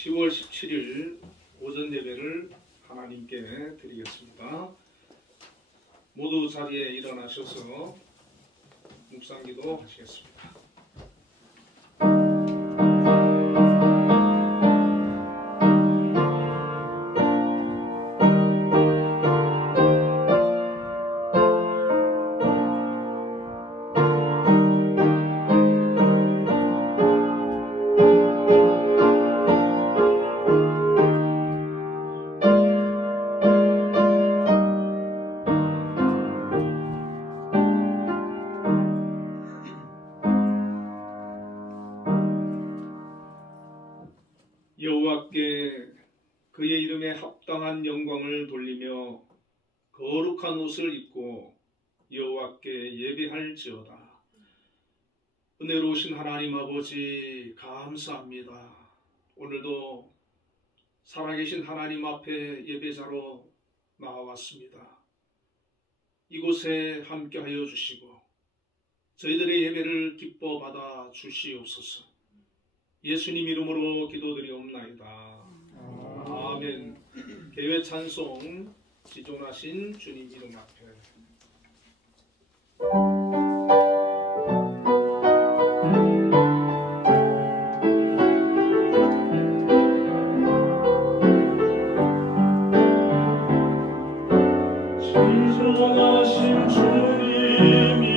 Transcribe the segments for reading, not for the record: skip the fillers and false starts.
10월 17일 오전 예배를 하나님께 드리겠습니다. 모두 자리에 일어나셔서 묵상기도 하시겠습니다. 여호와께 그의 이름에 합당한 영광을 돌리며 거룩한 옷을 입고 여호와께 예배할지어다. 은혜로우신 하나님 아버지 감사합니다. 오늘도 살아계신 하나님 앞에 예배자로 나와왔습니다. 이곳에 함께하여 주시고 저희들의 예배를 기뻐 받아 주시옵소서. 예수님 이름으로 기도드리옵나이다. 아멘. 개회 찬송 지존하신 주님 이름 앞에 지존하신 주님 이름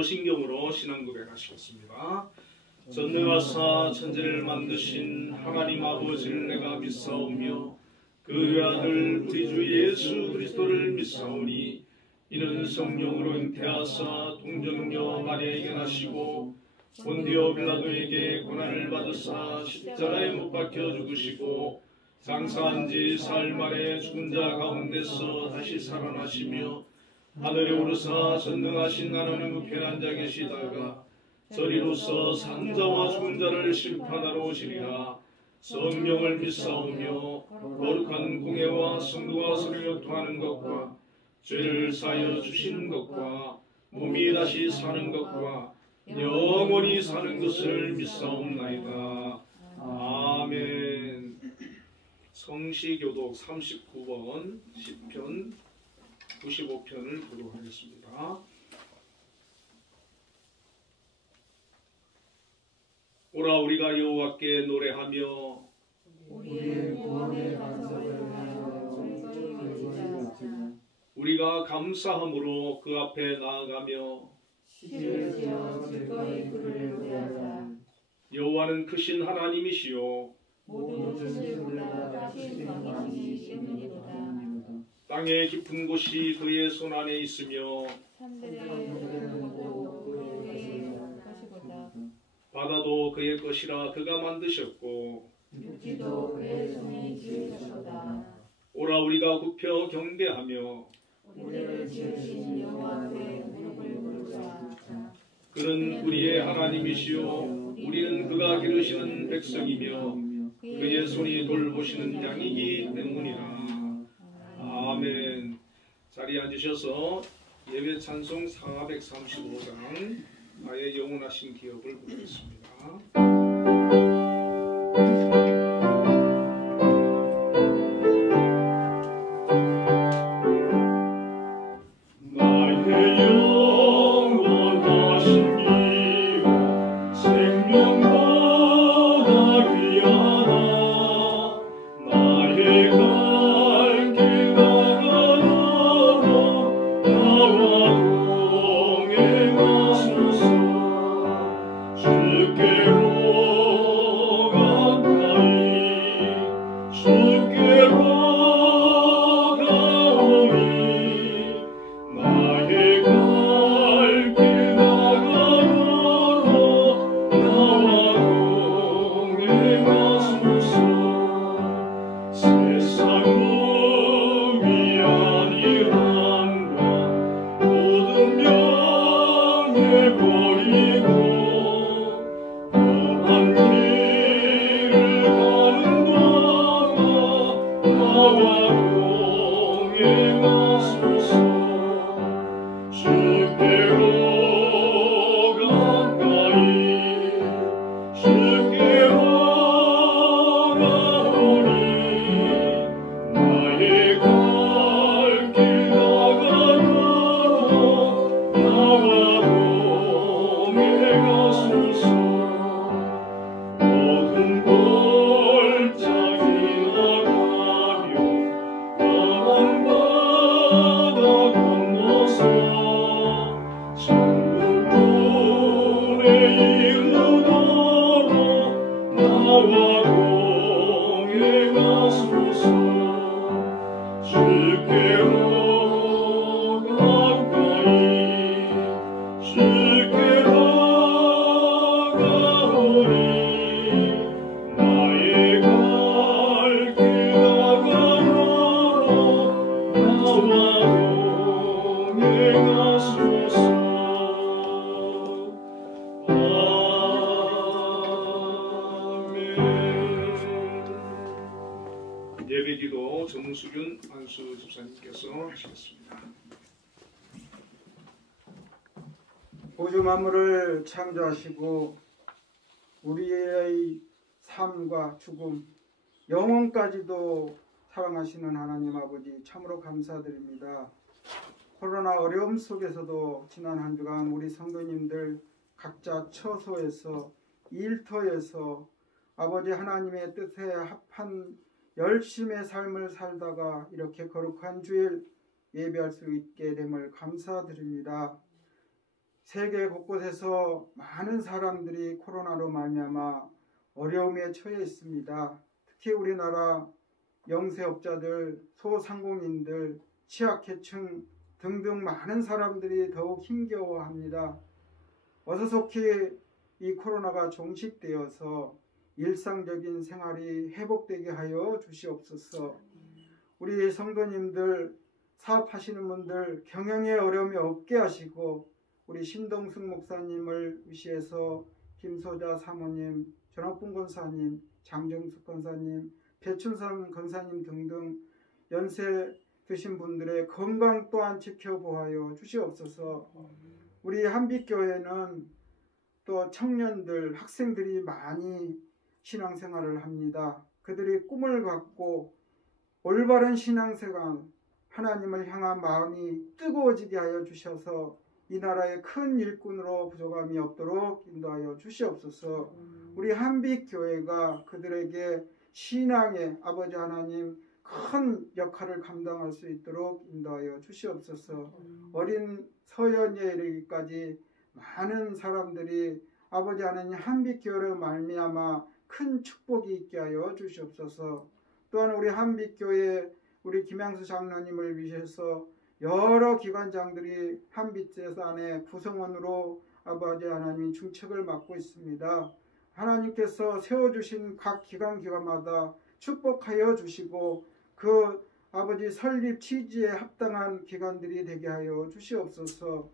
사도신경으로 신앙고백 하시겠습니다. 전능하사 천지를 만드신 하나님 아버지를 내가 믿사오며 그 외아들 우리 주 예수 그리스도를 믿사오니 이는 성령으로 잉태하사 동정녀 마리아에게 나시고 본디오 빌라도에게 고난을 받으사 십자가에 못 박혀 죽으시고 장사한 지 사흘 만에 죽은 자 가운데서 다시 살아나시며 하늘에 오르사 전능하신 하나님 우편한 자 계시다가 저리로서 산자와 죽은 자를 심판하러 오시리라. 성령을 믿사오며 거룩한 공예와 성도와 서로 통하는 것과 죄를 사하여 주시는 것과 몸이 다시 사는 것과 영원히 사는 것을 믿사옵나이다. 아멘. 성시교독 39번 10편 95편을 보도록 하겠습니다. 오라 우리가 여호와께 노래하며 우리의 구원의 반석을 하여 정성히 여기자. 우리가 감사함으로 그 앞에 나아가며 시를 지어 즐거이 그를 노래하자. 여호와는 크신 하나님이시요 모든 뜻을 몰라 크신 왕이시기 때문이다. 땅의 깊은 곳이 그의 손 안에 있으며 산들의 노래는 곧 그의 것이로다. 바다도 그의 것이라 그가 만드셨고 육지도 그의 손이 지으셨도다. 오라 우리가 굽혀 경배하며 우리를 지으신 그는 우리의 하나님이시요 우리는 그가 기르시는 백성이며 그의 손이 돌보시는 양이기 때문이라. 아멘. 자리에 앉으셔서 예배 찬송 435장 나의 영원하신 기업을 부르겠습니다. 예배기도 정수균 안수 집사님께서 하시겠습니다. 우주 만물을 창조하시고 우리의 삶과 죽음, 영혼까지도 사랑하시는 하나님 아버지 참으로 감사드립니다. 코로나 어려움 속에서도 지난 한 주간 우리 성도님들 각자 처소에서 일터에서 아버지 하나님의 뜻에 합한 열심의 삶을 살다가 이렇게 거룩한 주일 예배할 수 있게 됨을 감사드립니다. 세계 곳곳에서 많은 사람들이 코로나로 말미암아 어려움에 처해 있습니다. 특히 우리나라 영세업자들, 소상공인들, 취약계층 등등 많은 사람들이 더욱 힘겨워합니다. 어서 속히 이 코로나가 종식되어서 일상적인 생활이 회복되게 하여 주시옵소서. 우리 성도님들, 사업하시는 분들 경영에 어려움이 없게 하시고 우리 신동숙 목사님을 위시해서 김소자 사모님, 전학분 권사님, 장정숙 권사님, 배춘선 권사님 등등 연세 드신 분들의 건강 또한 지켜보아요 주시옵소서. 우리 한빛교회는 또 청년들, 학생들이 많이 신앙생활을 합니다. 그들이 꿈을 갖고 올바른 신앙생활, 하나님을 향한 마음이 뜨거워지게 하여 주셔서 이 나라의 큰 일꾼으로 부족함이 없도록 인도하여 주시옵소서. 우리 한빛교회가 그들에게 신앙의 아버지 하나님 큰 역할을 감당할 수 있도록 인도하여 주시옵소서. 어린 서연에 이르기까지 많은 사람들이 아버지 하나님 한빛교회로 말미암아 큰 축복이 있게 하여 주시옵소서. 또한 우리 한빛교회 우리 김양수 장로님을 위해서 여러 기관장들이 한빛제사 안에 구성원으로 아버지 하나님이 중책을 맡고 있습니다. 하나님께서 세워주신 각 기관마다 축복하여 주시고 그 아버지 설립 취지에 합당한 기관들이 되게 하여 주시옵소서.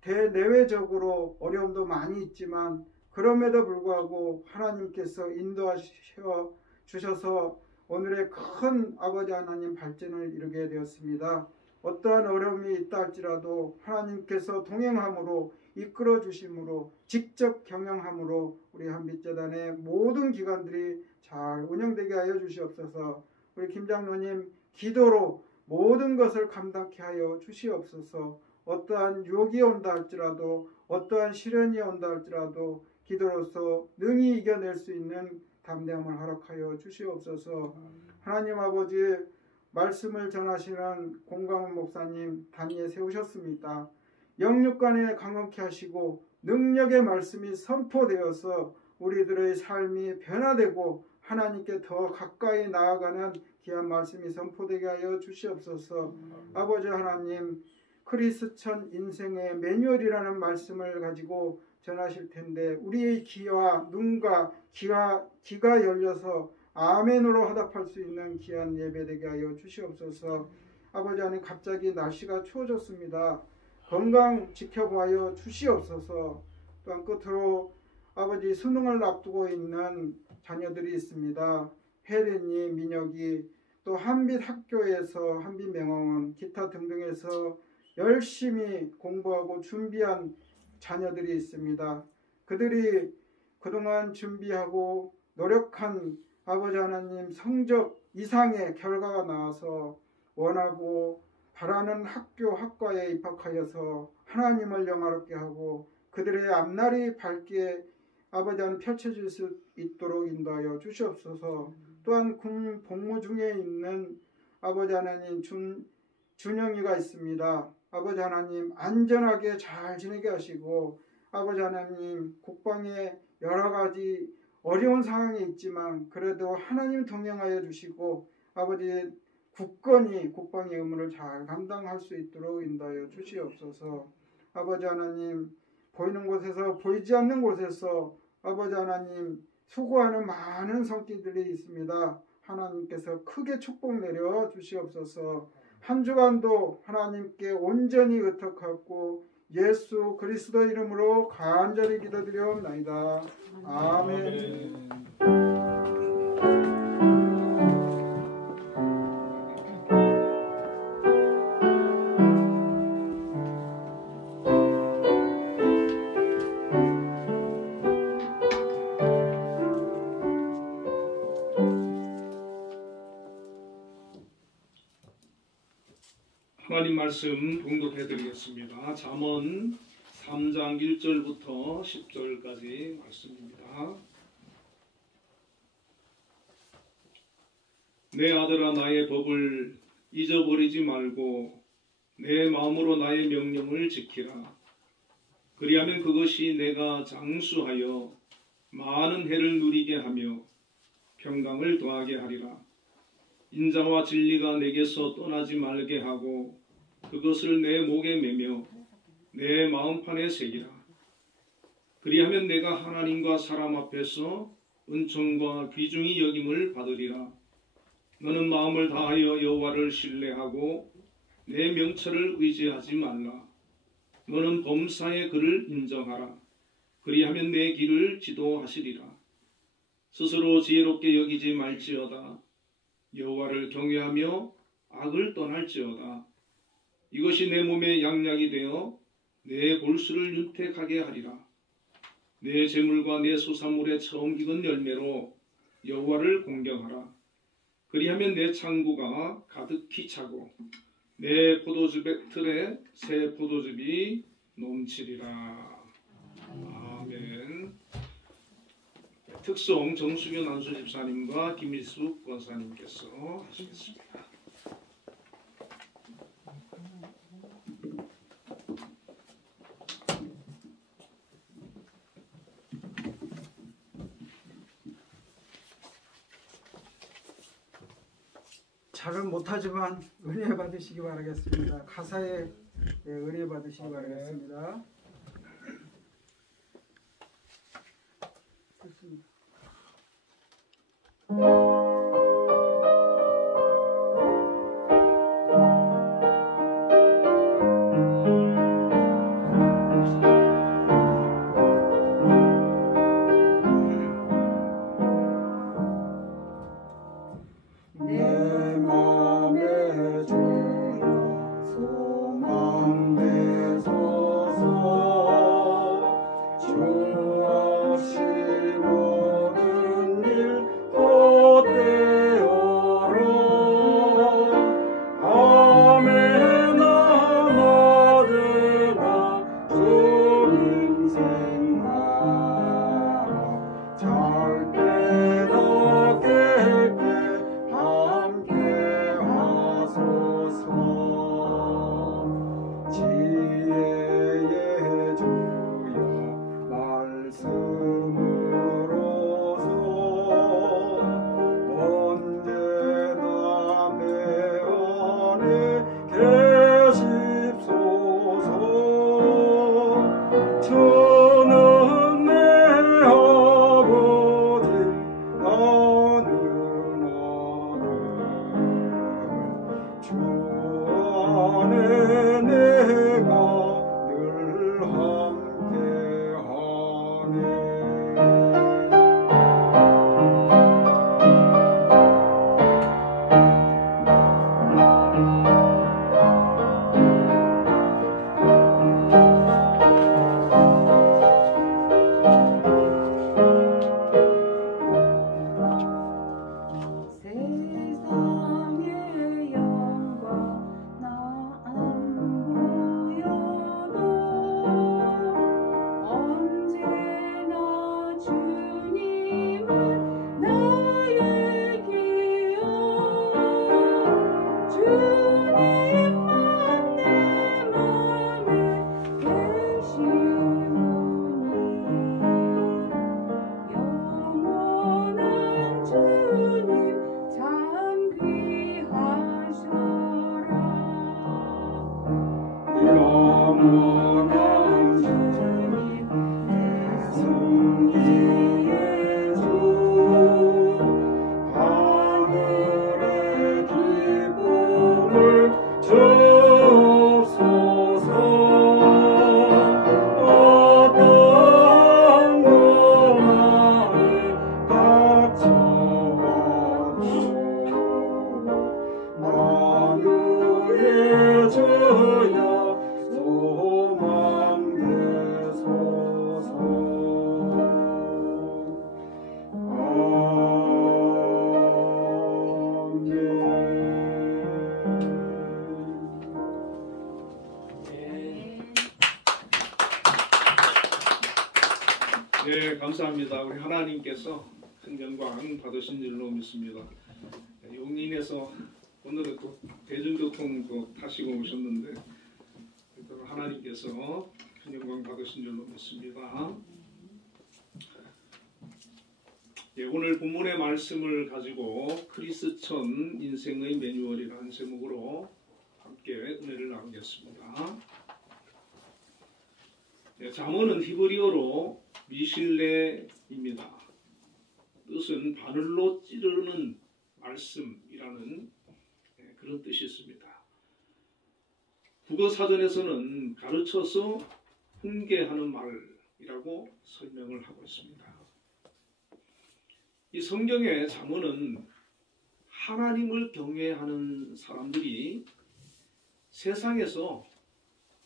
대내외적으로 어려움도 많이 있지만 그럼에도 불구하고 하나님께서 인도하셔 주셔서 오늘의 큰 아버지 하나님 발전을 이루게 되었습니다. 어떠한 어려움이 있다 할지라도 하나님께서 동행함으로 이끌어 주심으로 직접 경영함으로 우리 한빛재단의 모든 기관들이 잘 운영되게 하여 주시옵소서. 우리 김장로님 기도로 모든 것을 감당케 하여 주시옵소서. 어떠한 유혹이 온다 할지라도 어떠한 시련이 온다 할지라도 기도로서 능히 이겨낼 수 있는 담대함을 허락하여 주시옵소서. 하나님 아버지 말씀을 전하시는 공광훈 목사님 단위에 세우셨습니다. 영육간에 강건케 하시고 능력의 말씀이 선포되어서 우리들의 삶이 변화되고 하나님께 더 가까이 나아가는 귀한 말씀이 선포되게 하여 주시옵소서. 아버지 하나님 크리스천 인생의 매뉴얼이라는 말씀을 가지고 전하실 텐데 우리의 귀와 눈과 귀가 열려서 아멘으로 화답할 수 있는 귀한 예배되게 하여 주시옵소서. 아버지 하나님 갑자기 날씨가 추워졌습니다. 건강 지켜보아 주시옵소서. 또한 끝으로 아버지 수능을 앞두고 있는 자녀들이 있습니다. 혜린이, 민혁이 또 한빛 학교에서 한빛명언 기타 등등에서 열심히 공부하고 준비한 자녀들이 있습니다. 그들이 그동안 준비하고 노력한 아버지 하나님 성적 이상의 결과가 나와서 원하고 바라는 학교 학과에 입학하여서 하나님을 영화롭게 하고 그들의 앞날이 밝게 아버지 하나님 펼쳐질 수 있도록 인도하여 주시옵소서. 또한 군 복무 중에 있는 아버지 하나님 준영이가 있습니다. 아버지 하나님 안전하게 잘 지내게 하시고 아버지 하나님 국방에 여러 가지 어려운 상황이 있지만 그래도 하나님 동행하여 주시고 아버지 국방의 의무를 잘 감당할 수 있도록 인도하여 주시옵소서. 아버지 하나님 보이는 곳에서 보이지 않는 곳에서 아버지 하나님 수고하는 많은 성기들이 있습니다. 하나님께서 크게 축복 내려 주시옵소서. 한 주간도 하나님께 온전히 의탁하고 예수 그리스도 이름으로 간절히 기도드리옵나이다. 아멘. 하나님 말씀 봉독해 드리겠습니다. 잠언 3장 1절부터 10절까지 말씀입니다. 내 아들아 나의 법을 잊어버리지 말고 내 마음으로 나의 명령을 지키라. 그리하면 그것이 내가 장수하여 많은 해를 누리게 하며 평강을 더하게 하리라. 인자와 진리가 내게서 떠나지 말게 하고 그것을 내 목에 매며 내 마음판에 새기라. 그리하면 내가 하나님과 사람 앞에서 은총과 귀중히 여김을 받으리라. 너는 마음을 다하여 여호와를 신뢰하고 내 명철을 의지하지 말라. 너는 범사의 그를 인정하라. 그리하면 내 길을 지도하시리라. 스스로 지혜롭게 여기지 말지어다. 여호와를 경외하며 악을 떠날지어다. 이것이 내 몸에 양약이 되어 내 골수를 윤택하게 하리라. 내 재물과 내 소산물의 처음 익은 열매로 여호와를 공경하라. 그리하면 내 창고가 가득히 차고 내 포도즙의 틀에 새 포도즙이 넘치리라. 아멘. 특송 정수균 안수 집사님과 김일숙 권사님께서 하시겠습니다. 잘은 못하지만 은혜 받으시기 바라겠습니다. 가사에 은혜 받으시기 바라겠습니다. 됐습니다. 네, 감사합니다. 우리 하나님께서 큰 영광 받으신 줄로 믿습니다. 용인에서 오늘은 또 대중교통도 타시고 오셨는데 하나님께서 큰 영광 받으신 줄로 믿습니다. 예, 오늘 본문의 말씀을 가지고 크리스천 인생의 매뉴얼이라는 제목으로 함께 은혜를 나누겠습니다. 네, 잠언은 히브리어로 미실레입니다. 뜻은 바늘로 찌르는 말씀이라는 그런 뜻이 있습니다. 국어사전에서는 가르쳐서 훈계하는 말이라고 설명을 하고 있습니다. 이 성경의 잠언은 하나님을 경외하는 사람들이 세상에서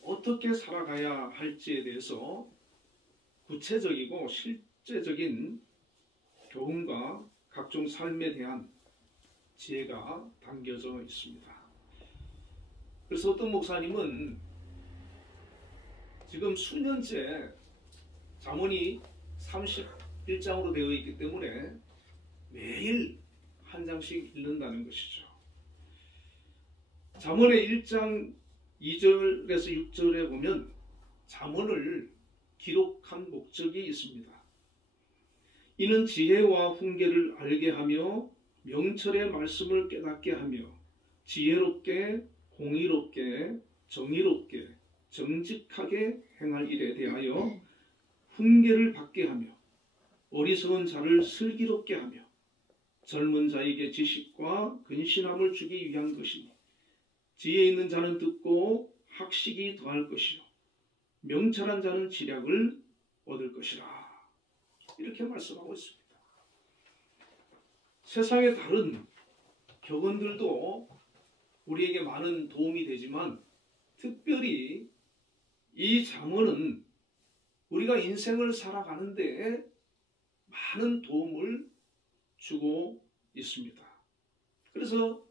어떻게 살아가야 할지에 대해서 구체적이고 실제적인 교훈과 각종 삶에 대한 지혜가 담겨져 있습니다. 그래서 어떤 목사님은 지금 수년째 잠언이 31장으로 되어 있기 때문에 매일 한 장씩 읽는다는 것이죠. 잠언의 1장 2절에서 6절에 보면 잠언을 기록한 목적이 있습니다. 이는 지혜와 훈계를 알게 하며 명철의 말씀을 깨닫게 하며 지혜롭게 공의롭게 정의롭게 정직하게 행할 일에 대하여 훈계를 받게 하며 어리석은 자를 슬기롭게 하며 젊은 자에게 지식과 근신함을 주기 위한 것이니 지혜 있는 자는 듣고 학식이 더할 것이요 명철한 자는 지략을 얻을 것이라. 이렇게 말씀하고 있습니다. 세상의 다른 격언들도 우리에게 많은 도움이 되지만 특별히 이 잠언은 우리가 인생을 살아가는데 많은 도움을 주고 있습니다. 그래서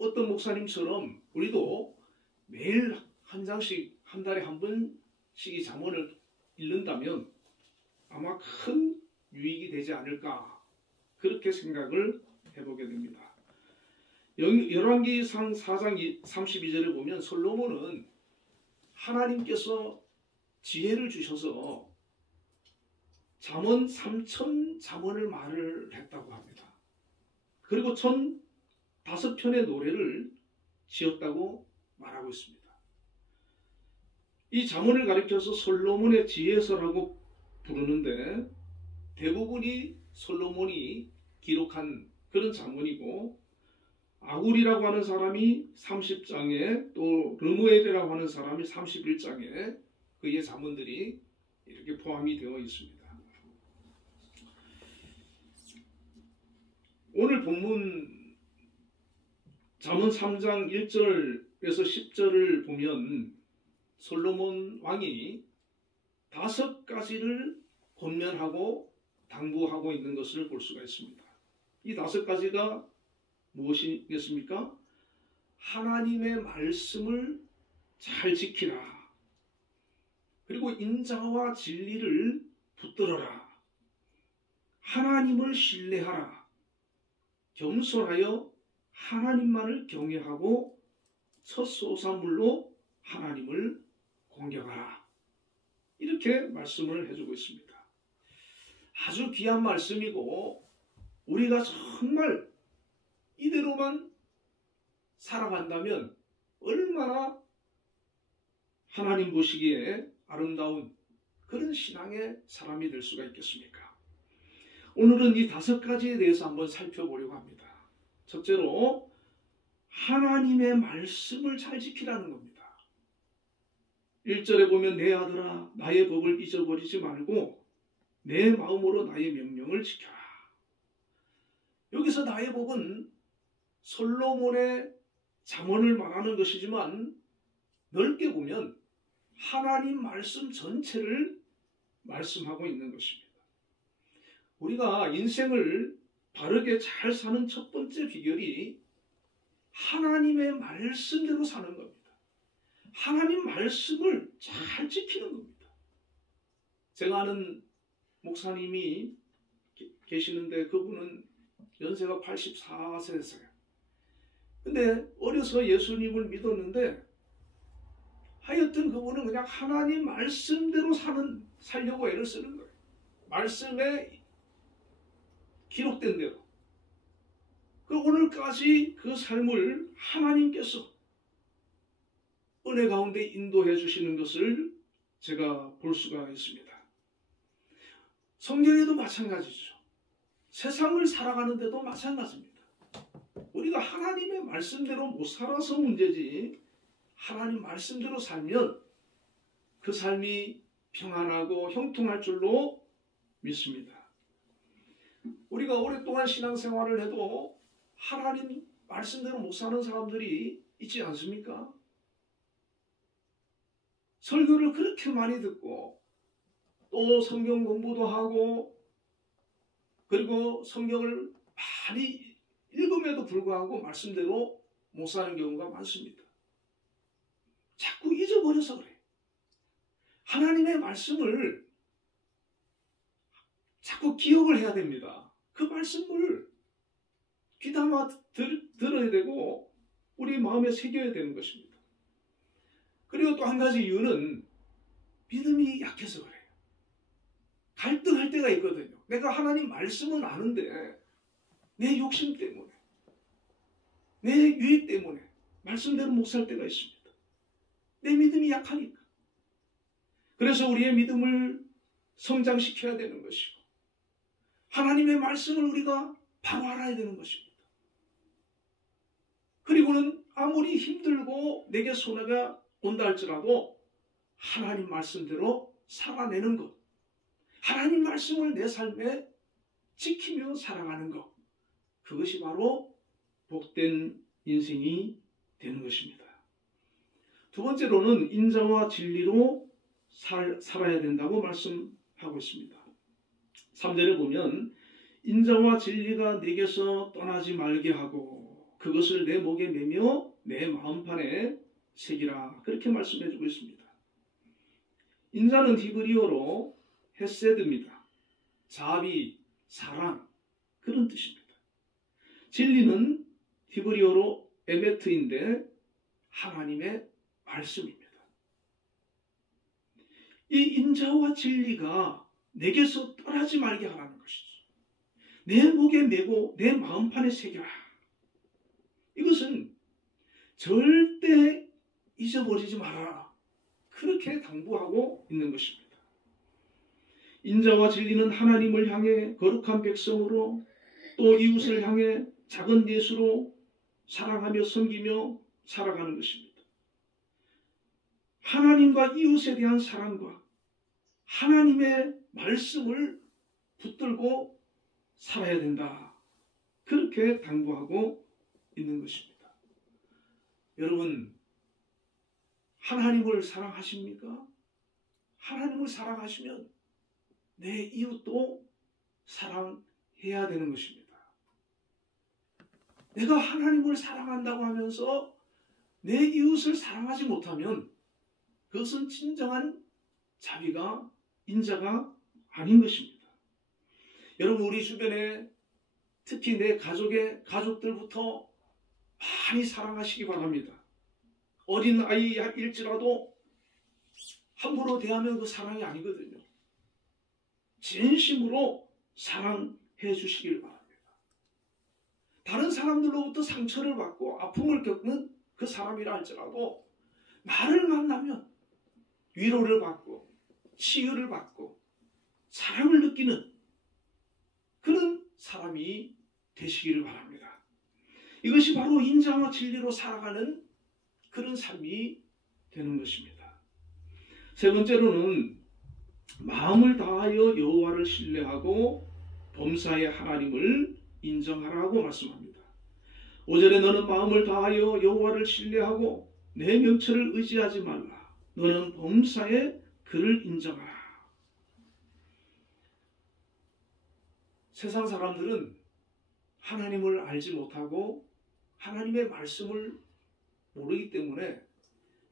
어떤 목사님처럼 우리도 매일 한 장씩 한 달에 한 번씩 이 잠언을 읽는다면 아마 큰 유익이 되지 않을까 그렇게 생각을 해보게 됩니다. 열왕기상 4장 32절에 보면 솔로몬은 하나님께서 지혜를 주셔서 잠언 3,000 잠언을 말을 했다고 합니다. 그리고 1,005편의 노래를 지었다고 말하고 있습니다. 이 잠언을 가리켜서 솔로몬의 지혜서라고 부르는데 대부분이 솔로몬이 기록한 그런 잠언이고 아굴이라고 하는 사람이 30장에 또 르무엘이라고 하는 사람이 31장에 그의 잠언들이 이렇게 포함이 되어 있습니다. 오늘 본문 잠언 3장 1절에서 10절을 보면 솔로몬 왕이 5가지를 권면하고 당부하고 있는 것을 볼 수가 있습니다. 이 5가지가 무엇이겠습니까? 하나님의 말씀을 잘 지키라. 그리고 인자와 진리를 붙들어라. 하나님을 신뢰하라. 겸손하여 하나님만을 경외하고 첫 소사물로 하나님을 공경하라. 이렇게 말씀을 해주고 있습니다. 아주 귀한 말씀이고 우리가 정말 이대로만 살아간다면 얼마나 하나님 보시기에 아름다운 그런 신앙의 사람이 될 수가 있겠습니까? 오늘은 이 5가지에 대해서 한번 살펴보려고 합니다. 첫째로 하나님의 말씀을 잘 지키라는 겁니다. 1절에 보면 내 아들아 나의 법을 잊어버리지 말고 내 마음으로 나의 명령을 지켜라. 여기서 나의 법은 솔로몬의 잠언을 말하는 것이지만 넓게 보면 하나님 말씀 전체를 말씀하고 있는 것입니다. 우리가 인생을 바르게 잘 사는 첫 번째 비결이 하나님의 말씀대로 사는 겁니다. 하나님 말씀을 잘 지키는 겁니다. 제가 아는 목사님이 계시는데 그분은 연세가 84세였어요. 근데 어려서 예수님을 믿었는데 하여튼 그분은 그냥 하나님 말씀대로 살려고 애를 쓰는 거예요. 말씀에 기록된 대로. 그 오늘까지 그 삶을 하나님께서 은혜 가운데 인도해 주시는 것을 제가 볼 수가 있습니다. 성경에도 마찬가지죠. 세상을 살아가는데도 마찬가지입니다. 우리가 하나님의 말씀대로 못 살아서 문제지 하나님 말씀대로 살면 그 삶이 평안하고 형통할 줄로 믿습니다. 우리가 오랫동안 신앙생활을 해도 하나님 말씀대로 못 사는 사람들이 있지 않습니까? 설교를 그렇게 많이 듣고 또 성경 공부도 하고 그리고 성경을 많이 읽음에도 불구하고 말씀대로 못 사는 경우가 많습니다. 자꾸 잊어버려서 그래요. 하나님의 말씀을 자꾸 기억을 해야 됩니다. 그 말씀을 귀담아 들어야 되고 우리 마음에 새겨야 되는 것입니다. 그리고 또 한 가지 이유는 믿음이 약해서 그래요. 갈등할 때가 있거든요. 내가 하나님 말씀은 아는데 내 욕심 때문에 내 유익 때문에 말씀대로 못 살 때가 있습니다. 내 믿음이 약하니까. 그래서 우리의 믿음을 성장시켜야 되는 것이고 하나님의 말씀을 우리가 바로 알아야 되는 것입니다. 그리고는 아무리 힘들고 내게 손해가 온다 할지라도 하나님 말씀대로 살아내는 것, 하나님 말씀을 내 삶에 지키며 살아가는 것, 그것이 바로 복된 인생이 되는 것입니다. 두 번째로는 인자와 진리로 살아야 된다고 말씀하고 있습니다. 3절에 보면 인자와 진리가 내게서 떠나지 말게 하고 그것을 내 목에 매며 내 마음판에 새기라, 그렇게 말씀해주고 있습니다. 인자는 히브리어로 헤세드입니다. 자비, 사랑, 그런 뜻입니다. 진리는 히브리어로 에메트인데 하나님의 말씀입니다. 이 인자와 진리가 내게서 떠나지 말게 하라는 것이죠. 내 목에 메고 내 마음판에 새겨라. 이것은 절대 잊어버리지 말아라, 그렇게 당부하고 있는 것입니다. 인자와 진리는 하나님을 향해 거룩한 백성으로 또 이웃을 향해 작은 예수로 사랑하며 섬기며 살아가는 것입니다. 하나님과 이웃에 대한 사랑과 하나님의 말씀을 붙들고 살아야 된다, 그렇게 당부하고 있는 것입니다. 여러분, 하나님을 사랑하십니까? 하나님을 사랑하시면 내 이웃도 사랑해야 되는 것입니다. 내가 하나님을 사랑한다고 하면서 내 이웃을 사랑하지 못하면 그것은 진정한 자비가, 인자가 아닌 것입니다. 여러분, 우리 주변에 특히 내 가족들부터 많이 사랑하시기 바랍니다. 어린 아이일지라도 함부로 대하면 그 사랑이 아니거든요. 진심으로 사랑해 주시길 바랍니다. 다른 사람들로부터 상처를 받고 아픔을 겪는 그 사람이라 할지라도 나를 만나면 위로를 받고 치유를 받고 사랑을 느끼는 그런 사람이 되시기를 바랍니다. 이것이 바로 인자와 진리로 살아가는 그런 삶이 되는 것입니다. 세 번째로는 마음을 다하여 여호와를 신뢰하고 범사의 하나님을 인정하라고 말씀합니다. 5절에 너는 마음을 다하여 여호와를 신뢰하고 내 명철을 의지하지 말라. 너는 범사의 그를 인정하라. 세상 사람들은 하나님을 알지 못하고 하나님의 말씀을 모르기 때문에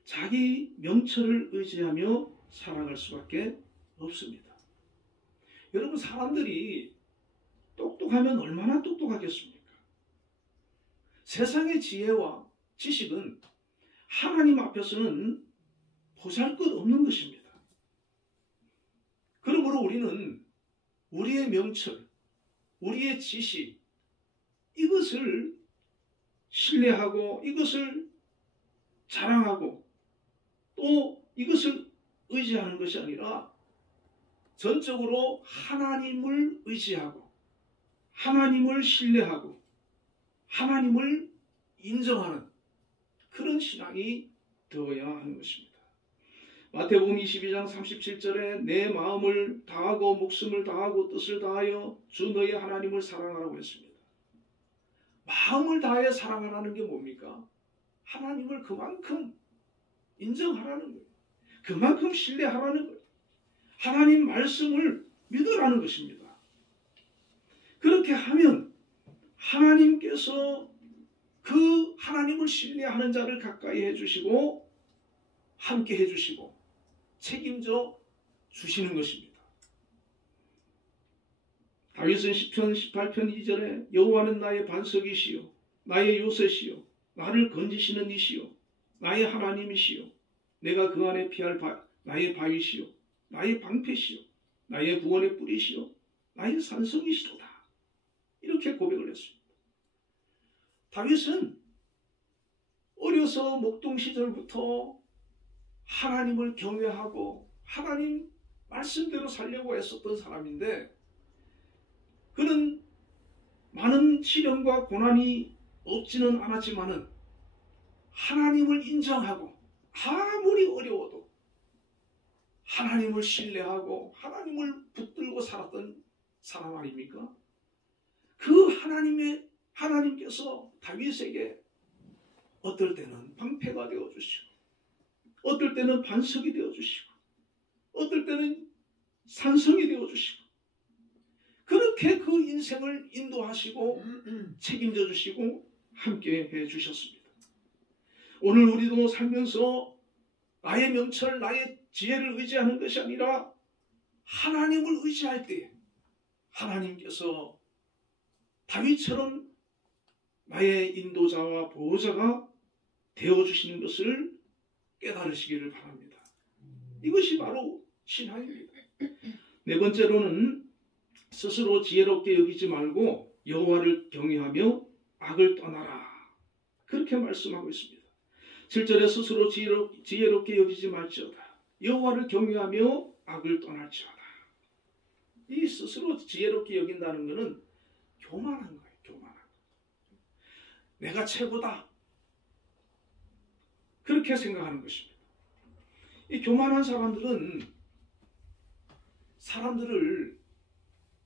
자기 명철을 의지하며 살아갈 수밖에 없습니다. 여러분, 사람들이 똑똑하면 얼마나 똑똑하겠습니까? 세상의 지혜와 지식은 하나님 앞에서는 보잘것없는 것입니다. 그러므로 우리는 우리의 명철, 우리의 지식, 이것을 신뢰하고 이것을 자랑하고 또 이것을 의지하는 것이 아니라 전적으로 하나님을 의지하고 하나님을 신뢰하고 하나님을 인정하는 그런 신앙이 되어야 하는 것입니다. 마태복음 22장 37절에 내 마음을 다하고 목숨을 다하고 뜻을 다하여 주 너의 하나님을 사랑하라고 했습니다. 마음을 다하여 사랑하라는 게 뭡니까? 하나님을 그만큼 인정하라는 거예요. 그만큼 신뢰하라는 거예요. 하나님 말씀을 믿으라는 것입니다. 그렇게 하면 하나님께서 그 하나님을 신뢰하는 자를 가까이 해주시고 함께 해주시고 책임져 주시는 것입니다. 다윗은 시편 18편 2절에 여호와는 나의 반석이시요 나의 요새시요 나를 건지시는 이시요 나의 하나님이시요 내가 그 안에 피할 나의 바위시요 나의 방패시요 나의 구원의 뿌리시요 나의 산성이시로다. 이렇게 고백을 했습니다. 다윗은 어려서 목동 시절부터 하나님을 경외하고 하나님 말씀대로 살려고 했었던 사람인데 그는 많은 시련과 고난이 없지는 않았지만은 하나님을 인정하고 아무리 어려워도 하나님을 신뢰하고 하나님을 붙들고 살았던 사람 아닙니까? 그 하나님께서 다윗에게 어떨 때는 방패가 되어주시고 어떨 때는 반석이 되어주시고 어떨 때는 산성이 되어주시고 그렇게 그 인생을 인도하시고 책임져 주시고 함께 해주셨습니다. 오늘 우리도 살면서 나의 명철, 나의 지혜를 의지하는 것이 아니라 하나님을 의지할 때 하나님께서 다윗처럼 나의 인도자와 보호자가 되어주시는 것을 깨달으시기를 바랍니다. 이것이 바로 신앙입니다. 네 번째로는 스스로 지혜롭게 여기지 말고 여호와를 경외하며 악을 떠나라. 그렇게 말씀하고 있습니다. 7절에 스스로 지혜롭게 여기지 말지어다. 여호와를 경외하며 악을 떠날지어다. 이 스스로 지혜롭게 여긴다는 것은 교만한 거예요. 교만한 거. 내가 최고다. 그렇게 생각하는 것입니다. 이 교만한 사람들은 사람들을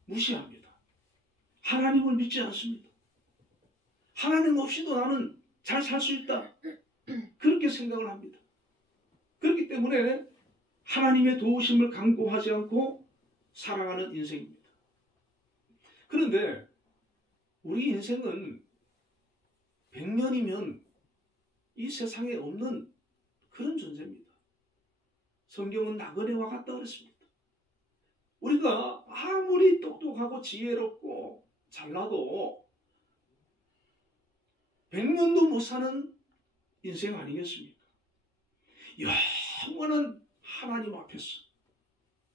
무시합니다. 하나님을 믿지 않습니다. 하나님 없이도 나는 잘 살 수 있다. 그렇게 생각을 합니다. 그렇기 때문에 하나님의 도우심을 간구하지 않고 살아가는 인생입니다. 그런데 우리 인생은 100년이면 이 세상에 없는 그런 존재입니다. 성경은 나그네와 같다 그랬습니다. 우리가 아무리 똑똑하고 지혜롭고 잘나도 100년도 못 사는 인생 아니겠습니까? 영원한 하나님 앞에서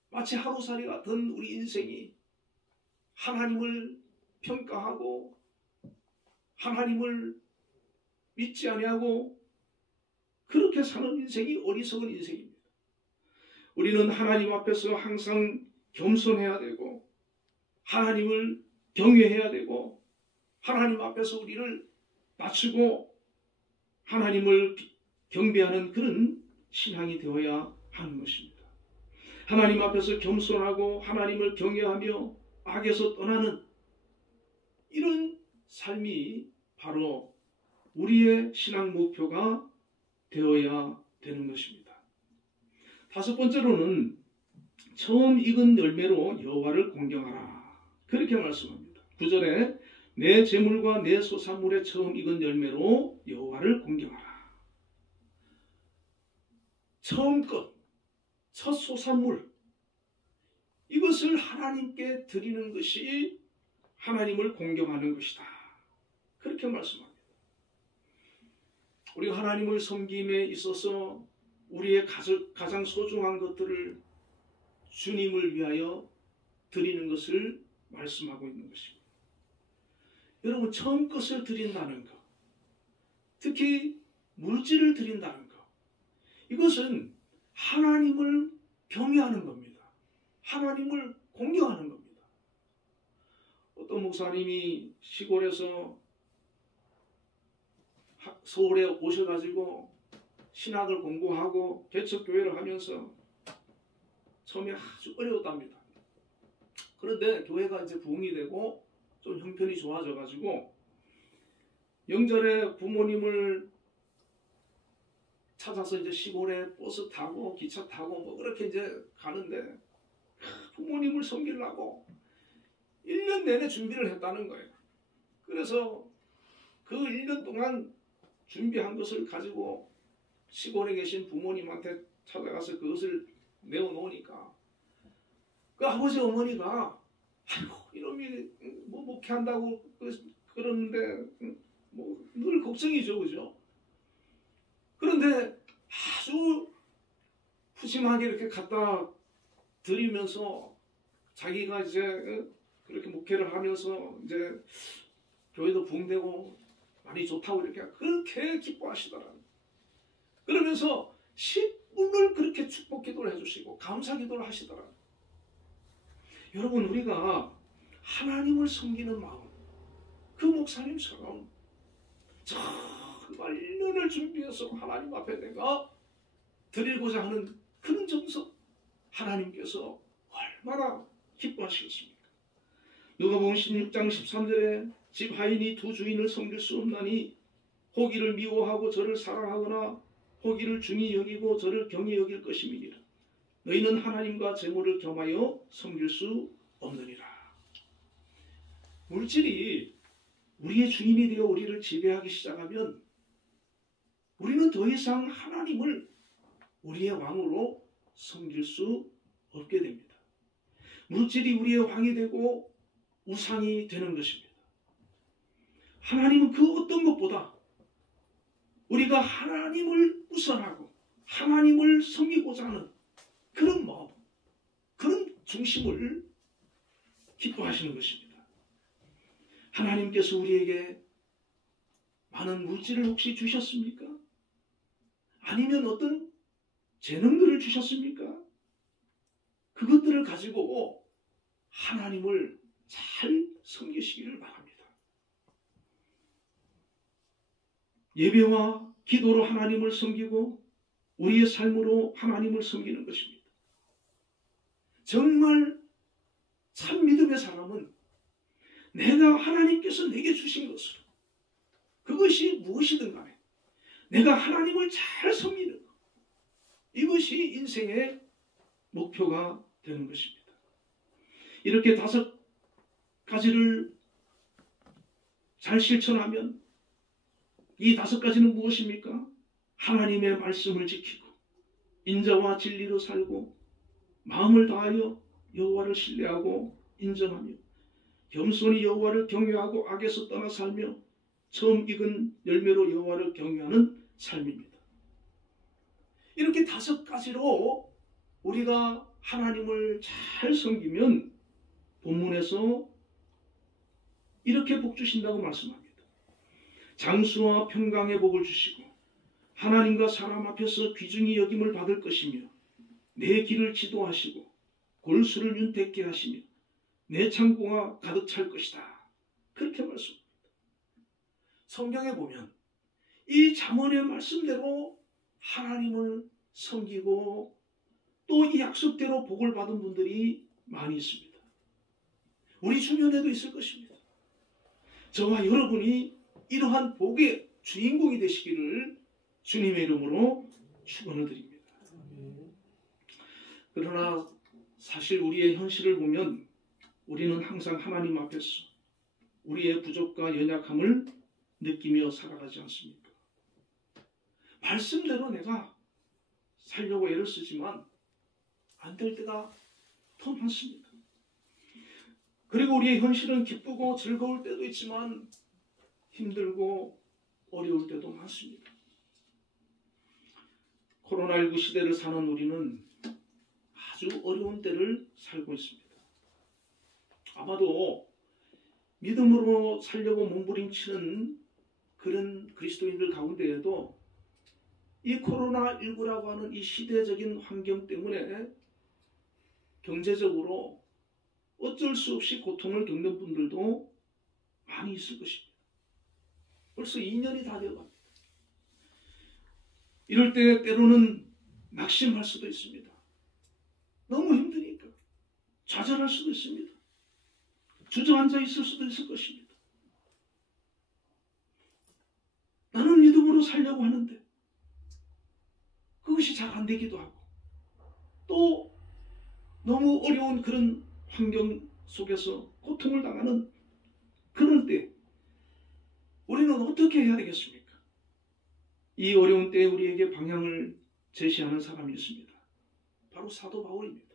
마치 하루살이 같은 우리 인생이 하나님을 평가하고 하나님을 믿지 아니하고 그렇게 사는 인생이 어리석은 인생입니다. 우리는 하나님 앞에서 항상 겸손해야 되고 하나님을 경외해야 되고 하나님 앞에서 우리를 낮추고 하나님을 경배하는 그런 신앙이 되어야 하는 것입니다. 하나님 앞에서 겸손하고 하나님을 경외하며 악에서 떠나는 이런 삶이 바로 우리의 신앙 목표가 되어야 되는 것입니다. 다섯 번째로는 처음 익은 열매로 여호와를 공경하라. 그렇게 말씀합니다. 9절에 내 재물과 내 소산물의 처음 익은 열매로 여호와를 공경하라. 처음 것, 첫 소산물, 이것을 하나님께 드리는 것이 하나님을 공경하는 것이다. 그렇게 말씀합니다. 우리가 하나님을 섬김에 있어서 우리의 가장 소중한 것들을 주님을 위하여 드리는 것을 말씀하고 있는 것입니다. 여러분, 처음 것을 드린다는 것, 특히 물질을 드린다는 것, 이것은 하나님을 경외하는 겁니다. 하나님을 공경하는 겁니다. 어떤 목사님이 시골에서 서울에 오셔가지고 신학을 공부하고 개척교회를 하면서 처음에 아주 어려웠답니다. 그런데 교회가 이제 부흥이 되고 좀 형편이 좋아져가지고 명절에 부모님을 찾아서 이제 시골에 버스 타고 기차 타고 뭐 그렇게 이제 가는데 부모님을 섬기려고 1년 내내 준비를 했다는 거예요. 그래서 그 1년 동안 준비한 것을 가지고 시골에 계신 부모님한테 찾아가서 그것을 내어놓으니까 그 아버지 어머니가 아이고 이놈이 뭐 목회한다고 그러는데 뭐 늘 걱정이죠, 그죠? 그런데 아주 푸짐하게 이렇게 갖다 드리면서 자기가 이제 그렇게 목회를 하면서 이제 교회도 부흥되고 많이 좋다고 이렇게 그렇게 기뻐하시더라고요. 그러면서 10분을 그렇게 축복 기도를 해주시고 감사 기도를 하시더라고요. 여러분, 우리가 하나님을 섬기는 마음, 그 목사님처럼 정말 1년을 준비해서 하나님 앞에 내가 드리고자 하는 그런 정성, 하나님께서 얼마나 기뻐하시겠습니까? 누가복음 16장 13절에 집 하인이 두 주인을 섬길 수 없나니 호기를 미워하고 저를 사랑하거나 호기를 중히 여기고 저를 경히 여길 것임이니라. 너희는 하나님과 재물을 겸하여 섬길 수 없느니라. 물질이 우리의 주인이 되어 우리를 지배하기 시작하면 우리는 더 이상 하나님을 우리의 왕으로 섬길 수 없게 됩니다. 물질이 우리의 왕이 되고 우상이 되는 것입니다. 하나님은 그 어떤 것보다 우리가 하나님을 우선하고 하나님을 섬기고자 하는 그런 마음, 그런 중심을 기뻐하시는 것입니다. 하나님께서 우리에게 많은 물질을 혹시 주셨습니까? 아니면 어떤 재능들을 주셨습니까? 그것들을 가지고 하나님을 잘 섬기시기를 바랍니다. 예배와 기도로 하나님을 섬기고 우리의 삶으로 하나님을 섬기는 것입니다. 정말 참 믿음의 사람은 내가 하나님께서 내게 주신 것으로 그것이 무엇이든 간에 내가 하나님을 잘 섬기는 것, 이것이 인생의 목표가 되는 것입니다. 이렇게 5가지를 잘 실천하면 이 5가지는 무엇입니까? 하나님의 말씀을 지키고 인자와 진리로 살고 마음을 다하여 여호와를 신뢰하고 인정하며 겸손히 여호와를 경외하고 악에서 떠나 살며 처음 익은 열매로 여호와를 경외하는 삶입니다. 이렇게 5가지로 우리가 하나님을 잘 섬기면 본문에서 이렇게 복 주신다고 말씀합니다. 장수와 평강의 복을 주시고 하나님과 사람 앞에서 귀중히 여김을 받을 것이며 내 길을 지도하시고 골수를 윤택케 하시며 내 창고가 가득 찰 것이다. 그렇게 말씀합니다. 성경에 보면 이 잠언의 말씀대로 하나님을 섬기고 또 이 약속대로 복을 받은 분들이 많이 있습니다. 우리 주변에도 있을 것입니다. 저와 여러분이 이러한 복의 주인공이 되시기를 주님의 이름으로 축원을 드립니다. 그러나 사실 우리의 현실을 보면 우리는 항상 하나님 앞에서 우리의 부족과 연약함을 느끼며 살아가지 않습니까? 말씀대로 내가 살려고 애를 쓰지만 안 될 때가 더 많습니다. 그리고 우리의 현실은 기쁘고 즐거울 때도 있지만 힘들고 어려울 때도 많습니다. 코로나19 시대를 사는 우리는 아주 어려운 때를 살고 있습니다. 아마도 믿음으로 살려고 몸부림치는 그런 그리스도인들 가운데에도 이 코로나19라고 하는 이 시대적인 환경 때문에 경제적으로 어쩔 수 없이 고통을 겪는 분들도 많이 있을 것입니다. 벌써 2년이 다 되어갑니다. 이럴 때 때로는 낙심할 수도 있습니다. 너무 힘드니까 좌절할 수도 있습니다. 주저앉아 있을 수도 있을 것입니다. 나는 믿음으로 살려고 하는데 그것이 잘 안 되기도 하고 또 너무 어려운 그런 환경 속에서 고통을 당하는 그런 때 우리는 어떻게 해야 되겠습니까? 이 어려운 때에 우리에게 방향을 제시하는 사람이 있습니다. 바로 사도 바울입니다.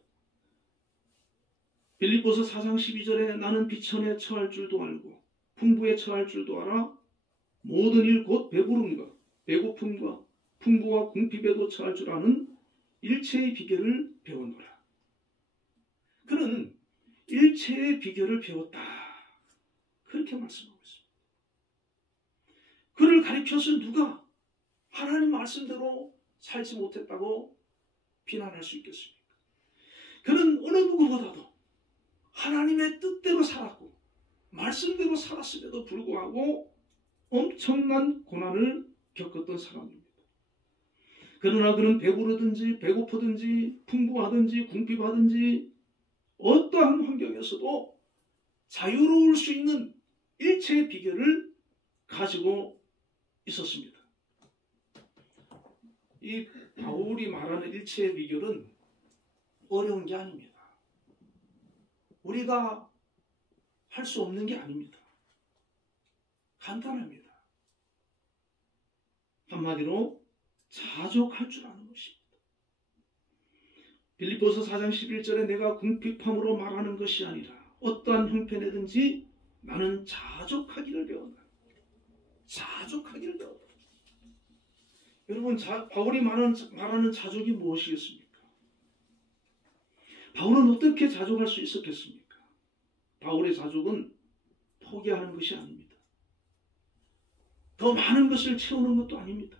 빌립보서 4장 12절에 나는 비천에 처할 줄도 알고 풍부에 처할 줄도 알아 모든 일 곧 배부름과 배고픔과 풍부와 궁핍에도 처할 줄 아는 일체의 비결을 배웠노라. 그는 일체의 비결을 배웠다. 그렇게 말씀하고 있습니다. 그를 가리켜서 누가 하나님 말씀대로 살지 못했다고 비난할 수 있겠습니까? 그는 어느 누구보다도 하나님의 뜻대로 살았고 말씀대로 살았음에도 불구하고 엄청난 고난을 겪었던 사람입니다. 그러나 그는 배부르든지 배고프든지 풍부하든지 궁핍하든지 어떠한 환경에서도 자유로울 수 있는 일체의 비결을 가지고 있었습니다. 이 바울이 말하는 일체의 비결은 어려운 게 아닙니다. 우리가 할 수 없는 게 아닙니다. 간단합니다. 한마디로 자족할 줄 아는 것입니다. 빌립보서 4장 11절에 내가 궁핍함으로 말하는 것이 아니라 어떠한 형편이든지 나는 자족하기를 배웠다. 자족하기를 배웠다. 여러분, 바울이 말하는 자족이 무엇이겠습니까? 바울은 어떻게 자족할 수 있었겠습니까? 바울의 자족은 포기하는 것이 아닙니다. 더 많은 것을 채우는 것도 아닙니다.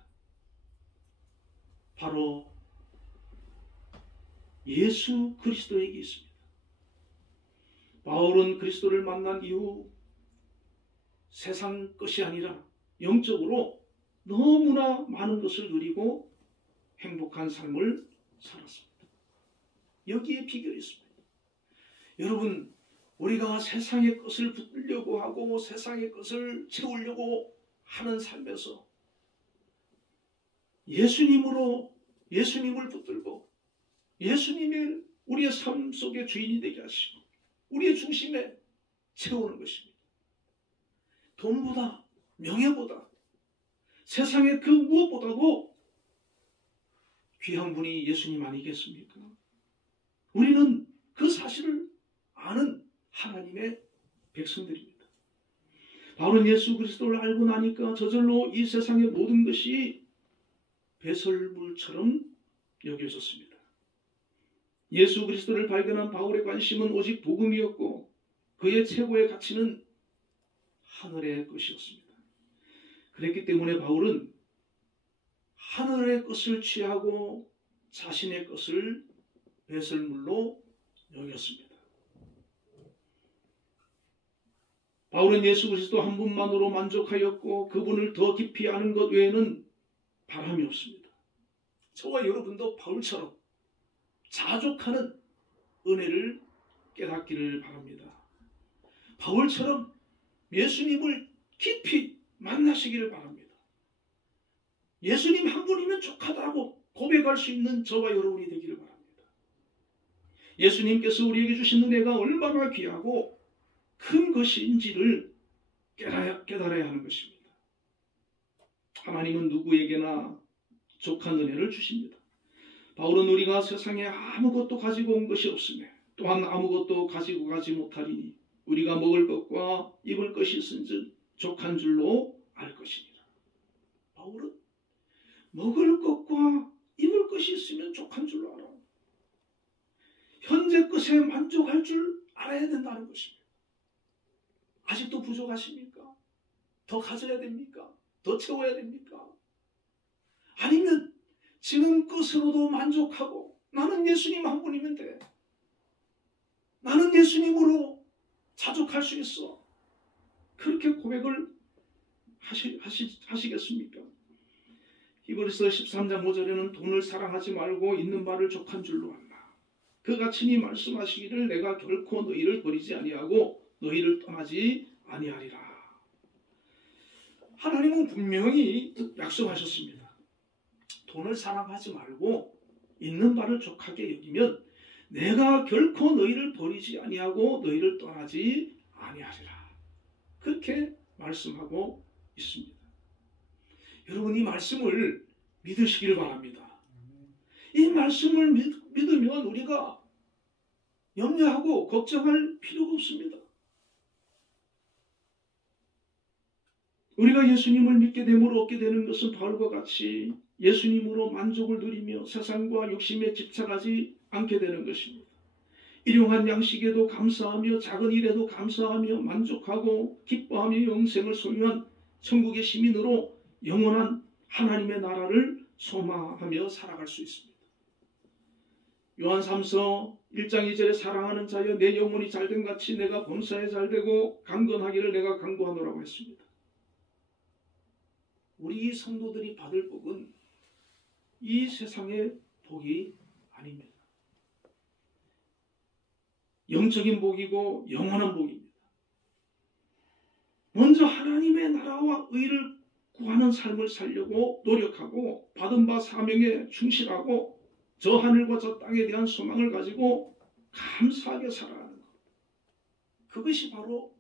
바로 예수 그리스도에게 있습니다. 바울은 그리스도를 만난 이후 세상 것이 아니라 영적으로 너무나 많은 것을 누리고 행복한 삶을 살았습니다. 여기에 비결이 있습니다. 여러분, 우리가 세상의 것을 붙들려고 하고 세상의 것을 채우려고 하는 삶에서 예수님을 붙들고 예수님이 우리의 삶 속의 주인이 되게 하시고 우리의 중심에 채우는 것입니다. 돈보다 명예보다 세상의 그 무엇보다도 귀한 분이 예수님 아니겠습니까? 우리는 그 사실을 아는 하나님의 백성들입니다. 바울은 예수 그리스도를 알고 나니까 저절로 이 세상의 모든 것이 배설물처럼 여겨졌습니다. 예수 그리스도를 발견한 바울의 관심은 오직 복음이었고 그의 최고의 가치는 하늘의 것이었습니다. 그랬기 때문에 바울은 하늘의 것을 취하고 자신의 것을 배설물로 여겼습니다. 바울은 예수 그리스도 한 분만으로 만족하였고 그분을 더 깊이 아는 것 외에는 바람이 없습니다. 저와 여러분도 바울처럼 자족하는 은혜를 깨닫기를 바랍니다. 바울처럼 예수님을 깊이 만나시기를 바랍니다. 예수님 한 분이면 족하다고 고백할 수 있는 저와 여러분이 되기를 바랍니다. 예수님께서 우리에게 주신 은혜가 얼마나 귀하고 큰 것인지를 깨달아야 하는 것입니다. 하나님은 누구에게나 족한 은혜를 주십니다. 바울은 우리가 세상에 아무것도 가지고 온 것이 없으며 또한 아무것도 가지고 가지 못하리니 우리가 먹을 것과 입을 것이 있은즉 족한 줄로 알 것이니라. 바울은 먹을 것과 입을 것이 있으면 족한 줄로 알아. 현재 것에 만족할 줄 알아야 된다는 것입니다. 아직도 부족하십니까? 더 가져야 됩니까? 더 채워야 됩니까? 아니면 지금 것으로도 만족하고 나는 예수님 한 분이면 돼. 나는 예수님으로 자족할 수 있어. 그렇게 고백을 하시겠습니까? 히브리서 13장 5절에는 돈을 사랑하지 말고 있는 바를 족한 줄로 알라. 그가 친히 말씀하시기를 내가 결코 너희를 버리지 아니하고 너희를 떠나지 아니하리라. 하나님은 분명히 약속하셨습니다. 돈을 사랑하지 말고 있는 바를 족하게 여기면 내가 결코 너희를 버리지 아니하고 너희를 떠나지 아니하리라. 그렇게 말씀하고 있습니다. 여러분 이 말씀을 믿으시기를 바랍니다. 이 말씀을 믿으면 우리가 염려하고 걱정할 필요가 없습니다. 우리가 예수님을 믿게 됨으로 얻게 되는 것은 바울과 같이 예수님으로 만족을 누리며 세상과 욕심에 집착하지 않게 되는 것입니다. 일용한 양식에도 감사하며 작은 일에도 감사하며 만족하고 기뻐하며 영생을 소유한 천국의 시민으로 영원한 하나님의 나라를 소망하며 살아갈 수 있습니다. 요한 3서 1장 2절에 사랑하는 자여 내 영혼이 잘된 같이 내가 범사에 잘되고 강건하기를 내가 강구하노라고 했습니다. 우리 성도들이 받을 복은 이 세상의 복이 아닙니다. 영적인 복이고 영원한 복입니다. 먼저 하나님의 나라와 의를 구하는 삶을 살려고 노력하고 받은 바 사명에 충실하고 저 하늘과 저 땅에 대한 소망을 가지고 감사하게 살아가는 것. 그것이 바로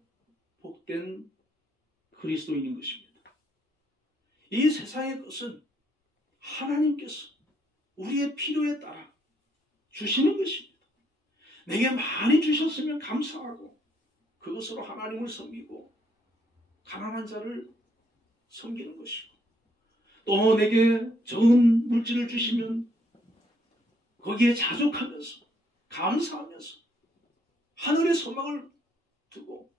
복된 그리스도인인 것입니다. 이 세상의 것은 하나님께서 우리의 필요에 따라 주시는 것입니다. 내게 많이 주셨으면 감사하고 그것으로 하나님을 섬기고 가난한 자를 섬기는 것이고 또 내게 좋은 물질을 주시면 거기에 자족하면서 감사하면서 하늘의 소망을 두고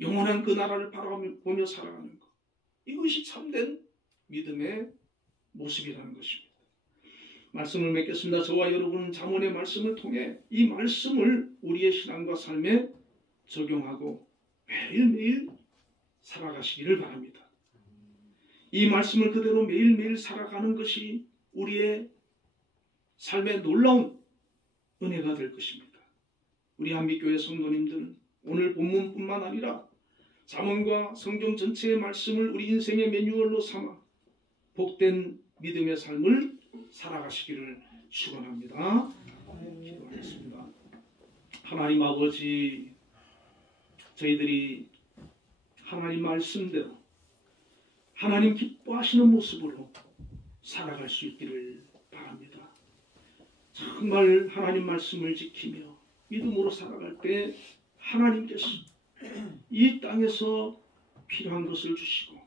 영원한 그 나라를 바라보며 살아가는 것. 이것이 참된 믿음의 모습이라는 것입니다. 말씀을 맺겠습니다. 저와 여러분은 잠언의 말씀을 통해 이 말씀을 우리의 신앙과 삶에 적용하고 매일매일 살아가시기를 바랍니다. 이 말씀을 그대로 매일매일 살아가는 것이 우리의 삶의 놀라운 은혜가 될 것입니다. 우리 한빛교회 성도님들은 오늘 본문뿐만 아니라 잠언과 성경 전체의 말씀을 우리 인생의 매뉴얼로 삼아 복된 믿음의 삶을 살아가시기를 축원합니다. 기도하겠습니다. 하나님 아버지, 저희들이 하나님 말씀대로 하나님 기뻐하시는 모습으로 살아갈 수 있기를 바랍니다. 정말 하나님 말씀을 지키며 믿음으로 살아갈 때 하나님께서 이 땅에서 필요한 것을 주시고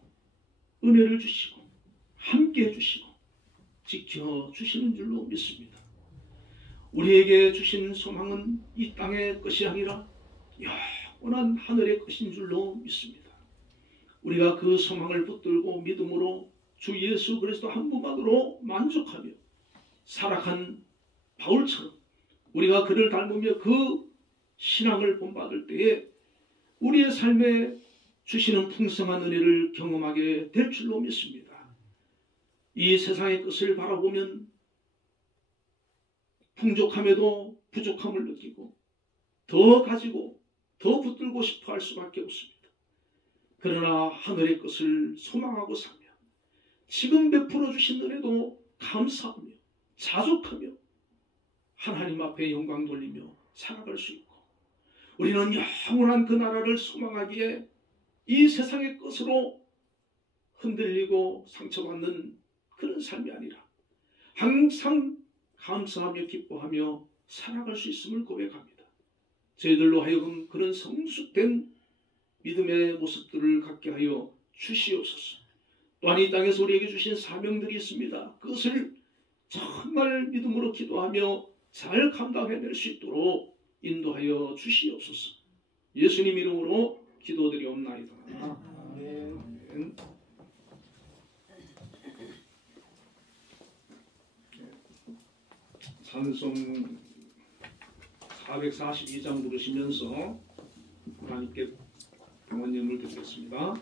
은혜를 주시고 함께 해주시고 지켜주시는 줄로 믿습니다. 우리에게 주신 소망은 이 땅의 것이 아니라 영원한 하늘의 것인 줄로 믿습니다. 우리가 그 소망을 붙들고 믿음으로 주 예수 그리스도 한 분만으로 만족하며 살아간 바울처럼 우리가 그를 닮으며 그 신앙을 본받을 때에 우리의 삶에 주시는 풍성한 은혜를 경험하게 될 줄로 믿습니다. 이 세상의 것을 바라보면 풍족함에도 부족함을 느끼고 더 가지고 더 붙들고 싶어 할 수밖에 없습니다. 그러나 하늘의 것을 소망하고 사며 지금 베풀어 주신 은혜도 감사하며 자족하며 하나님 앞에 영광 돌리며 살아갈 수 있고, 우리는 영원한 그 나라를 소망하기에 이 세상의 것으로 흔들리고 상처받는 그런 삶이 아니라 항상 감사하며 기뻐하며 살아갈 수 있음을 고백합니다. 저희들로 하여금 그런 성숙된 믿음의 모습들을 갖게 하여 주시옵소서. 또한 이 땅에서 우리에게 주신 사명들이 있습니다. 그것을 정말 믿음으로 기도하며 잘 감당해낼 수 있도록 인도하여 주시옵소서. 예수님 이름으로 기도드리옵나이다. 아멘. 찬송 442장 부르시면서 하나님께 방언예물 드리겠습니다.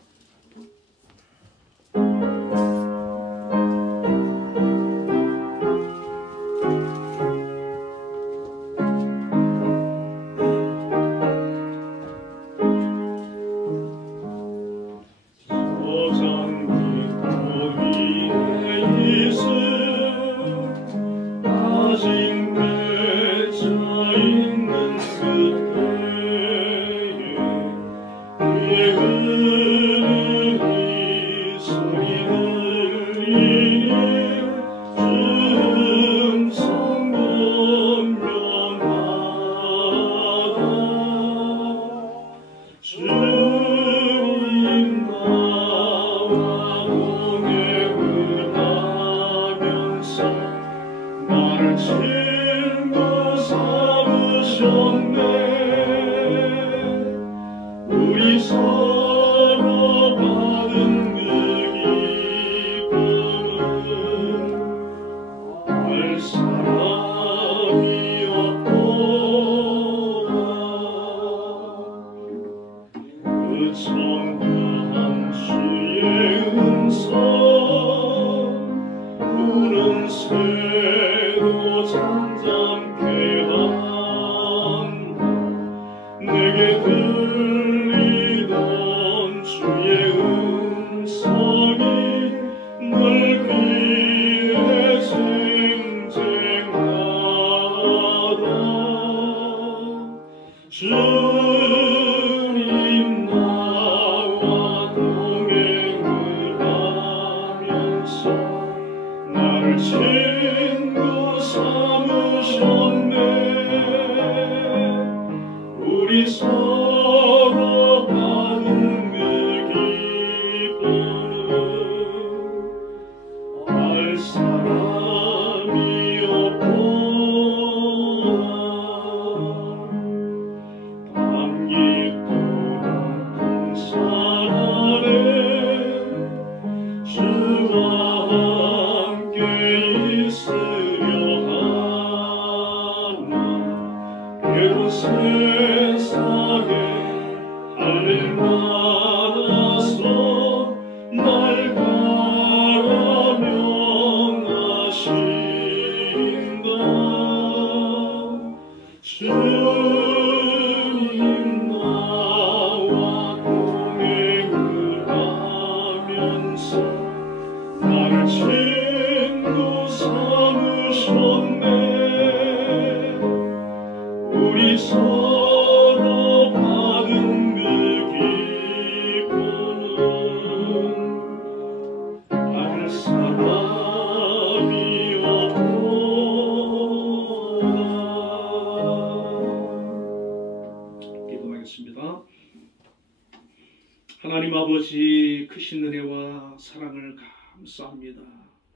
하나님 아버지, 크신 은혜와 사랑을 감사합니다.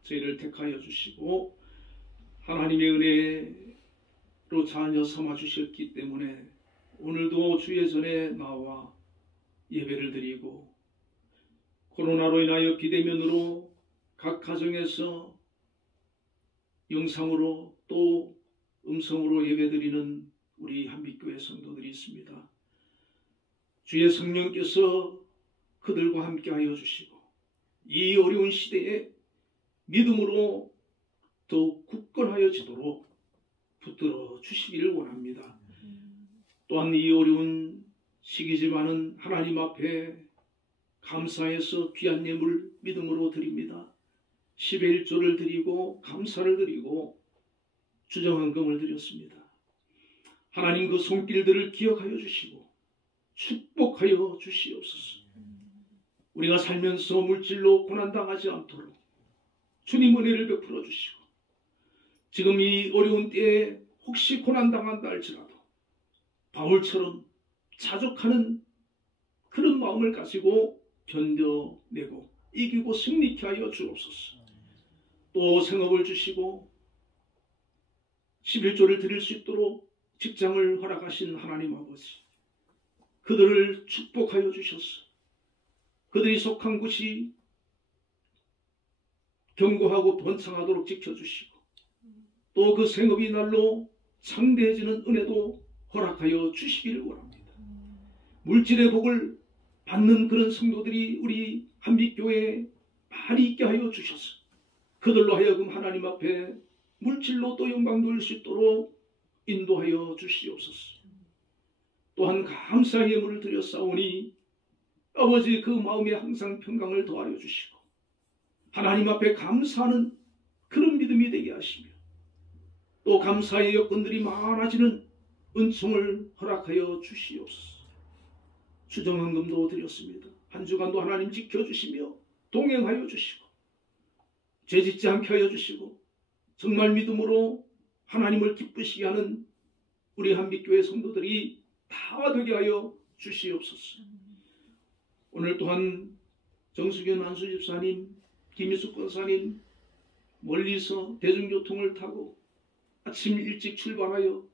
저희를 택하여 주시고 하나님의 은혜로 자녀 삼아 주셨기 때문에 오늘도 주의 전에 나와 예배를 드리고, 코로나로 인하여 비대면으로 각 가정에서 영상으로 또 음성으로 예배드리는 우리 한빛교회 성도들이 있습니다. 주의 성령께서 그들과 함께하여 주시고 이 어려운 시대에 믿음으로 더욱 굳건하여지도록 붙들어 주시기를 원합니다. 또한 이 어려운 시기지만은 하나님 앞에 감사해서 귀한 예물 믿음으로 드립니다. 11조를 드리고 감사를 드리고 주정헌금을 드렸습니다. 하나님 그 손길들을 기억하여 주시고 축복하여 주시옵소서. 우리가 살면서 물질로 고난당하지 않도록 주님 은혜를 베풀어 주시고 지금 이 어려운 때에 혹시 고난당한다 할지라도 바울처럼 자족하는 그런 마음을 가지고 견뎌내고 이기고 승리케 하여 주옵소서. 또 생업을 주시고 11조를 드릴 수 있도록 직장을 허락하신 하나님 아버지, 그들을 축복하여 주셔서 그들이 속한 곳이 견고하고 번창하도록 지켜주시고 또 그 생업이 날로 창대해지는 은혜도 허락하여 주시기를 원합니다. 물질의 복을 받는 그런 성도들이 우리 한빛교회에 많이 있게 하여 주셔서 그들로 하여금 하나님 앞에 물질로 또 영광 돌릴 수 있도록 인도하여 주시옵소서. 또한 감사의 예물을 드렸사오니 아버지 그 마음에 항상 평강을 더하여 주시고 하나님 앞에 감사하는 그런 믿음이 되게 하시며 또 감사의 여건들이 많아지는 은총을 허락하여 주시옵소서. 주정헌금도 드렸습니다. 한 주간도 하나님 지켜주시며 동행하여 주시고 죄짓지 않게 하여 주시고 정말 믿음으로 하나님을 기쁘시게 하는 우리 한빛교회 성도들이 다 되게 하여 주시옵소서. 오늘 또한 정수균 안수집사님, 김희숙 권사님 멀리서 대중교통을 타고 아침 일찍 출발하여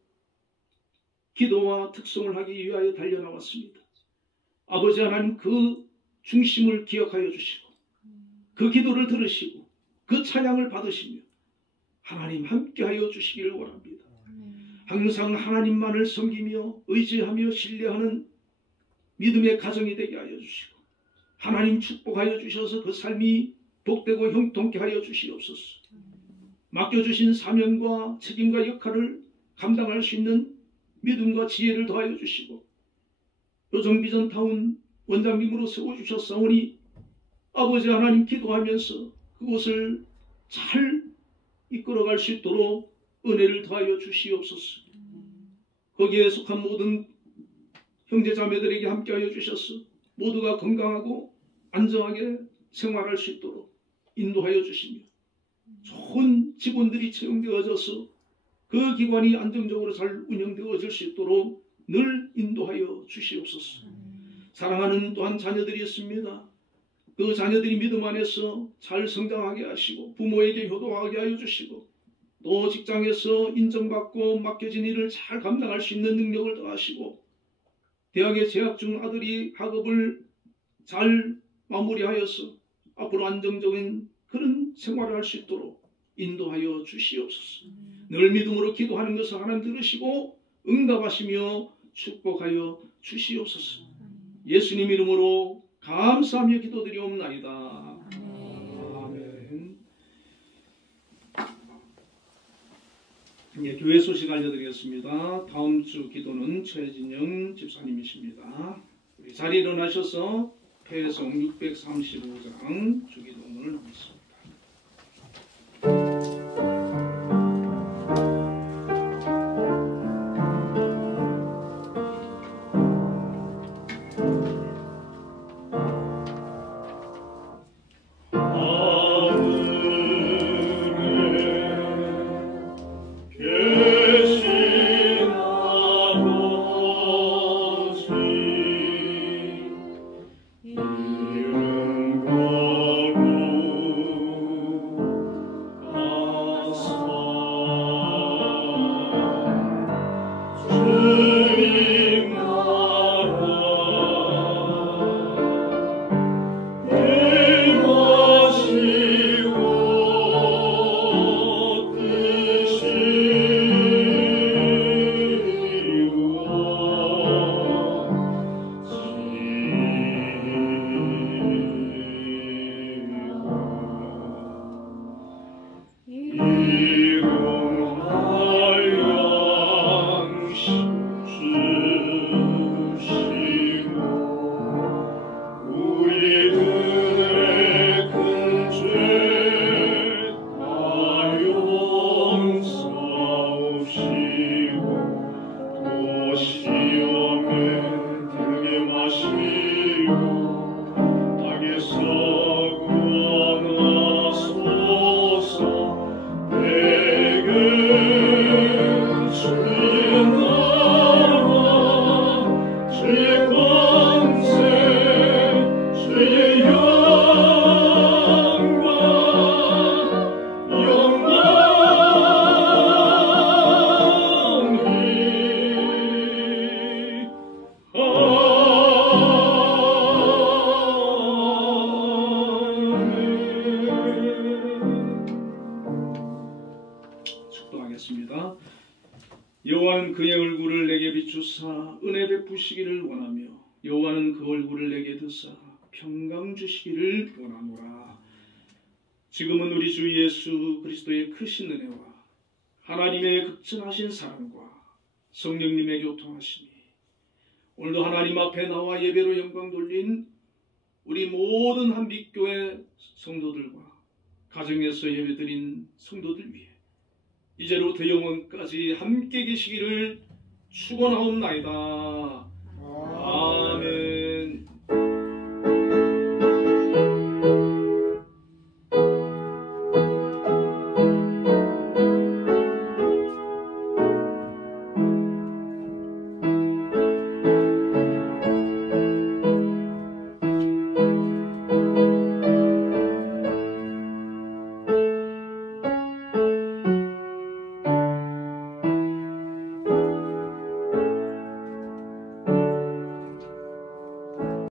기도와 특송을 하기 위하여 달려나왔습니다. 아버지 하나님 그 중심을 기억하여 주시고 그 기도를 들으시고 그 찬양을 받으시며 하나님 함께하여 주시기를 원합니다. 항상 하나님만을 섬기며 의지하며 신뢰하는 믿음의 가정이 되게 하여 주시고 하나님 축복하여 주셔서 그 삶이 복되고 형통케 하여 주시옵소서. 맡겨주신 사명과 책임과 역할을 감당할 수 있는 믿음과 지혜를 더하여 주시고 요정비전타운 원장님으로 세워주셨사오니 아버지 하나님 기도하면서 그곳을 잘 이끌어갈 수 있도록 은혜를 더하여 주시옵소서. 거기에 속한 모든 형제자매들에게 함께하여 주셔서 모두가 건강하고 안정하게 생활할 수 있도록 인도하여 주시며 좋은 직원들이 채용되어져서 그 기관이 안정적으로 잘 운영되어질 수 있도록 늘 인도하여 주시옵소서. 사랑하는 또한 자녀들이 있습니다. 그 자녀들이 믿음 안에서 잘 성장하게 하시고 부모에게 효도하게 하여 주시고 또 직장에서 인정받고 맡겨진 일을 잘 감당할 수 있는 능력을 더하시고 대학에 재학 중 아들이 학업을 잘 마무리하여서 앞으로 안정적인 그런 생활을 할 수 있도록 인도하여 주시옵소서. 늘 믿음으로 기도하는 것을 하나님 들으시고 응답하시며 축복하여 주시옵소서. 예수님 이름으로 감사하며 기도드리옵나이다. 아멘. 예, 교회 소식 알려드리겠습니다. 다음 주 기도는 최진영 집사님이십니다. 우리 자리에 일어나셔서 패성 635장 주기도문을 하겠습니다. 이름과 주의 나라 주의 권세 주의 영광 영원히 축도하겠습니다. 여호와는 그의 얼굴을 내게 비추사 은혜 베푸시기를 원하며 여호와는 그 얼굴을 내게 드사 평강 주시기를 원하노라. 지금은 우리 주 예수 그리스도의 크신 은혜와 하나님의 극진하신 사랑과 성령님의 교통하심이 오늘도 하나님 앞에 나와 예배로 영광 돌린 우리 모든 한빛교회 성도들과 가정에서 예배드린 성도들 위해 이제로부터 영원까지 함께 계시기를 축원하옵나이다. 아멘.